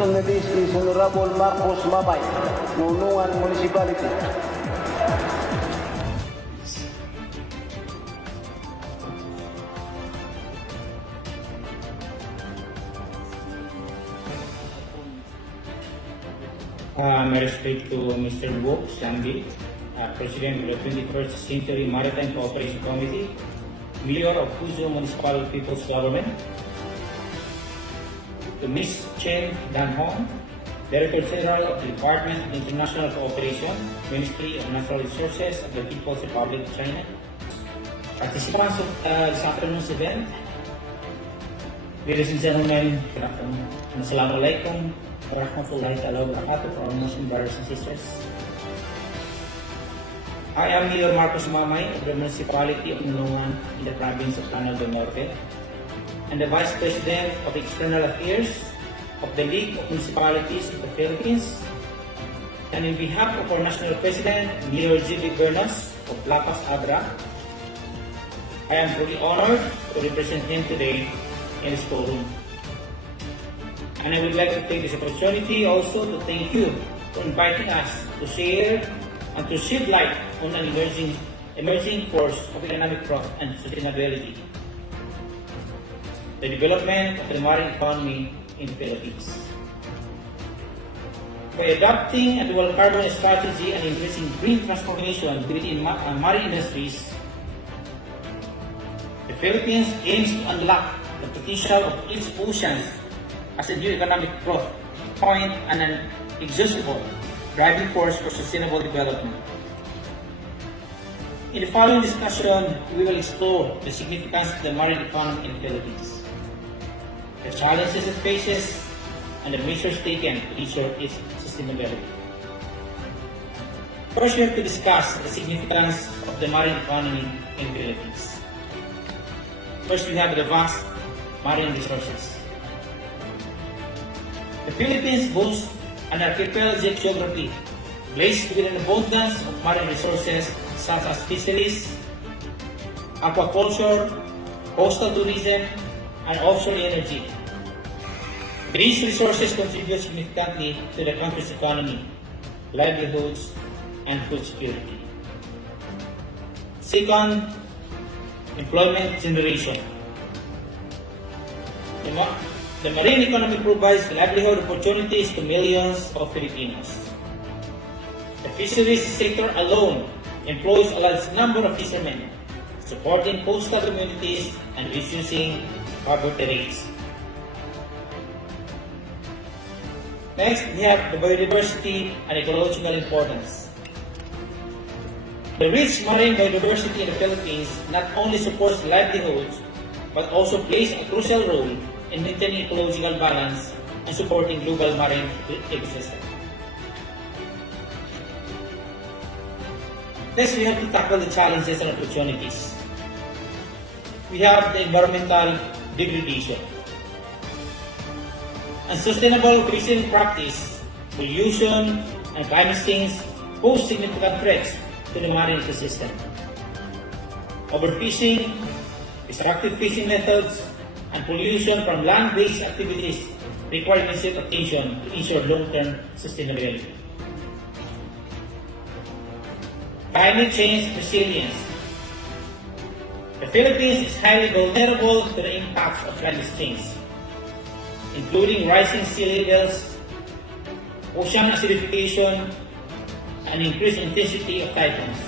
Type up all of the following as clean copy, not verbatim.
person na list is Honorable Marcos Mabay, Nunungan Municipality. My respect to Mr. Wok Shambi, President of the 21st Century Maritime Cooperation Committee, Mayor of Fuzhou Municipal People's Government, to Ms. Chen Dan-hong, Director General of the Department of International Cooperation, Ministry of Natural Resources of the People's Republic of China, participants of this afternoon's event, ladies and gentlemen, good afternoon. Assalamualaikum warahmatullahi wabarakatuh for our Muslim brothers and sisters. I am Mayor Marcos Mamay of the Municipality of Nunungan in the province of Lanao del Norte, and the Vice President of External Affairs of the League of Municipalities of the Philippines. And in behalf of our National President, Mayor G.B. Bernos of La Paz, Abra, I am truly honored to represent him today in this forum. And I would like to take this opportunity also to thank you for inviting us to share and to shed light on an emerging force of economic growth and sustainability, the development of the marine economy in the Philippines. By adopting a dual carbon strategy and increasing green transformation within marine industries, the Philippines aims to unlock the potential of its oceans as a new economic growth point and an inexhaustible driving force for sustainable development. In the following discussion, we will explore the significance of the marine economy in the Philippines, the challenges it faces, and the measures taken to ensure its sustainability. First, we have to discuss the significance of the marine economy in the Philippines. First, we have the vast marine resources. The Philippines boasts an archipelagic geography blessed with an abundance of marine resources such as fisheries, aquaculture, coastal tourism, and offshore energy. These resources contribute significantly to the country's economy, livelihoods, and food security. Second, employment generation. The marine economy provides livelihood opportunities to millions of Filipinos. The fisheries sector alone employs a large number of fishermen, supporting coastal communities and reducing poverty rates. Next, we have the biodiversity and ecological importance. The rich marine biodiversity in the Philippines not only supports livelihoods, but also plays a crucial role in maintaining ecological balance and supporting global marine ecosystem. Next, we have to tackle the challenges and opportunities. We have the environmental degradation. Unsustainable fishing practice, pollution, and climate change pose significant threats to the marine ecosystem. Overfishing, destructive fishing methods, and pollution from land-based activities require immediate attention to ensure long-term sustainability. Climate change resilience. The Philippines is highly vulnerable to the impacts of climate change, including rising sea levels, ocean acidification, and increased intensity of typhoons.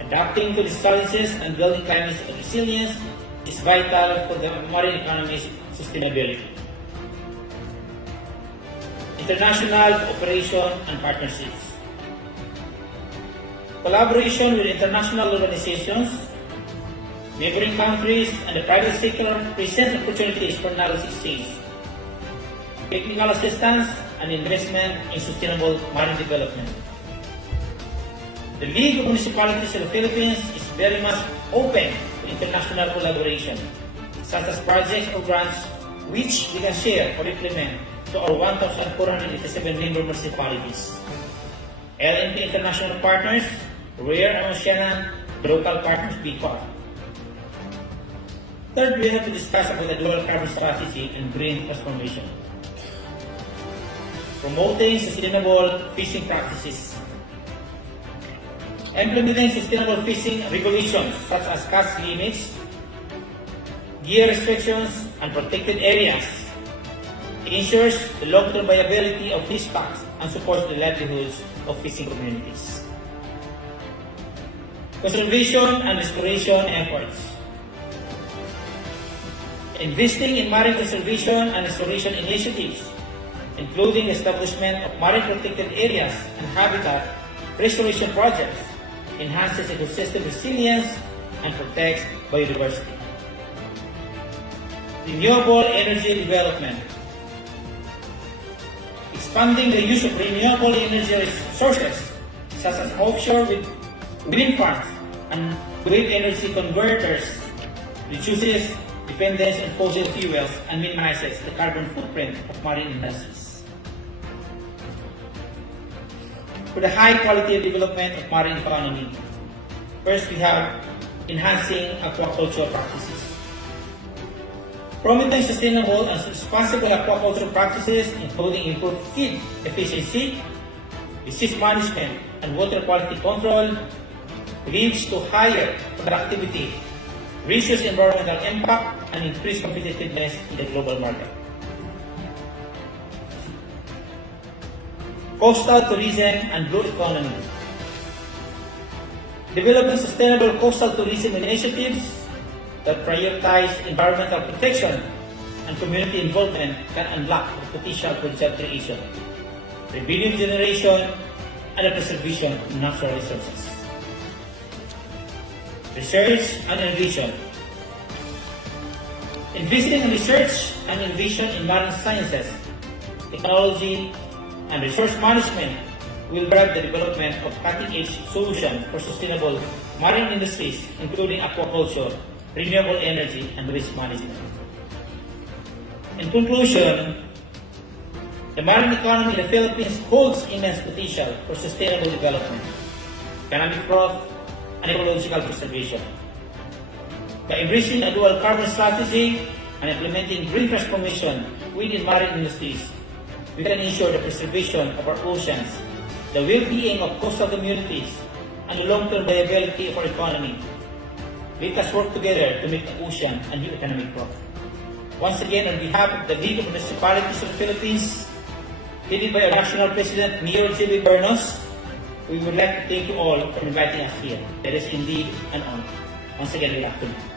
Adapting to these challenges and building climate resilience is vital for the marine economy's sustainability. International cooperation and partnerships. Collaboration with international organizations, neighboring countries, and the private sector presents opportunities for knowledge exchange, technical assistance, and investment in sustainable marine development. The League of Municipalities of the Philippines is very much open to international collaboration, such as projects or grants which we can share or implement to our 1,487 member municipalities. LNP international partners, Rare and Oceana, local partners BIFA. Third, we have to discuss about the dual carbon strategy and green transformation. promoting sustainable fishing practices, implementing sustainable fishing regulations such as catch limits, gear restrictions, and protected areas. It ensures the long-term viability of fish stocks and supports the livelihoods of fishing communities. Conservation and restoration efforts. Investing in marine conservation and restoration initiatives, including establishment of marine protected areas and habitat restoration projects, enhances ecosystem resilience and protects biodiversity. Renewable energy development. Expanding the use of renewable energy sources, such as offshore wind farms and wave energy converters, reduces dependence on fossil fuels and minimizes the carbon footprint of marine industries. For the high quality development of marine economy, first we have enhancing aquaculture practices. Promoting sustainable and responsible aquaculture practices, including improved feed efficiency, disease management, and water quality control, leads to higher productivity, reduced environmental impact, and increased competitiveness in the global market. Coastal tourism and blue economy. Developing sustainable coastal tourism initiatives that prioritize environmental protection and community involvement can unlock the potential for job creation, revenue generation, and the preservation of natural resources. Research and innovation. Investing in research and innovation in marine sciences, technology, and resource management will drive the development of cutting-edge solutions for sustainable marine industries, including aquaculture, renewable energy, and waste management. In conclusion, the marine economy in the Philippines holds immense potential for sustainable development, economic growth, and ecological preservation. By embracing a dual carbon strategy and implementing green transformation within marine industries, we can ensure the preservation of our oceans, the well-being of coastal communities, and the long-term viability of our economy. Let us work together to make the ocean a new economic growth. Once again, on behalf of the League of Municipalities of the Philippines, headed by our National President, Mayor J.B. Bernos, we would like to thank you all for inviting us here. It is indeed an honor. Once again, good afternoon.